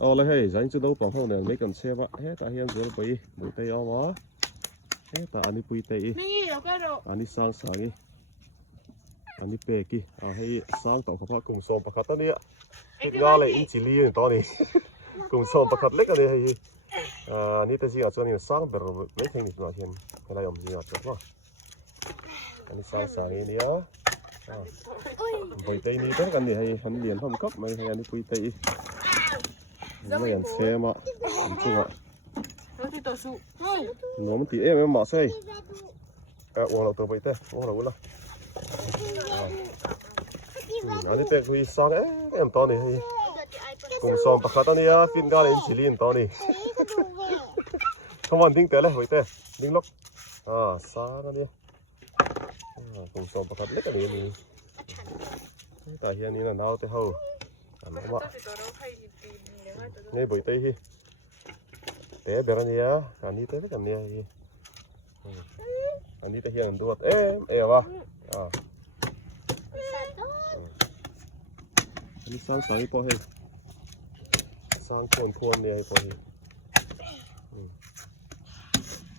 Ờ lấy hay dành cho đâu bằng không này mấy cần xe vạ hết ta hiện giờ bấy bụi tây ao quá hết ta anh đi bụi tây anh đi sang sáng đi anh đi bè kì hay sang tàu khắp cùng sôm bạc khát này cái gà này in chỉ li này to này cùng sôm bạc khát ล็กอันนี้hayนี่แต่สิอาจจะนี่sangแบบไม่ถึงนิดหน่อยเห็นอะไรอมสิอาจจะว่าอันนี้sang sángนี่อ่ะบụi tâyนี่ก็กันนี่ให้ทำเรียนทำกับไม่ให้อันนี้บụi tâyไม่ยันเชื่อมาจริงอ่ะน้องมันตีเอ๊ะมันมาใช่วางเราตัวไปเต้วางเราละอันนี้เป็นคุยสอนเอ๊ะตอนนี้กลุ่มสอนประคัตตอนนี้ฟินการเล่นชิลินตอนนี้ทั้งวันดิ้งเตะเลยไปเต้ดิ้งล็อกสอนตอนนี้กลุ่มสอนประคัตเล็กกันนี่แต่เฮียนี่น่ะน้าเตะเขาอันนั้นว่านี่บุยเตะฮีเตะแบบนี้อันนี้เตะแบบนี้ฮีอันนี้เตะเฮียนดูว่าวะอันนี้สร้างสายพอให้สร้างควรเนี่ยพอให้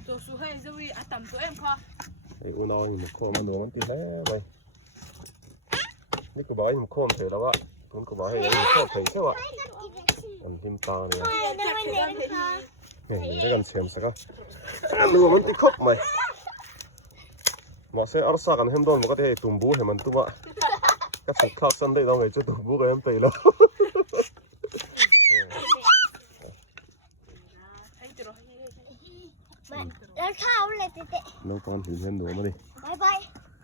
ตัวสูให้จะวิ่งต่ำตัวเอ็มค่ะไอ้อุณหมันโคมันหนูมันตีแล้วไปนี่กูบอกให้มันโคมเถอะแล้ววะคุณกูบอกให้มันโคมเถอะใช่ปะอันทิมตาเนี่ยนี่กันเสียมสักหนูมันตีครบไหมมาเสียอาร์ซ่ากันเห็นโดนมันก็ได้ตุ่มบูให้มันตัวก็สุดคลาสสันได้ต้องไงจะตุ่มบูก็เห็นไปแล้วแล้วข้าวเลยเตะน้องตอนเห็นหนูมาดิ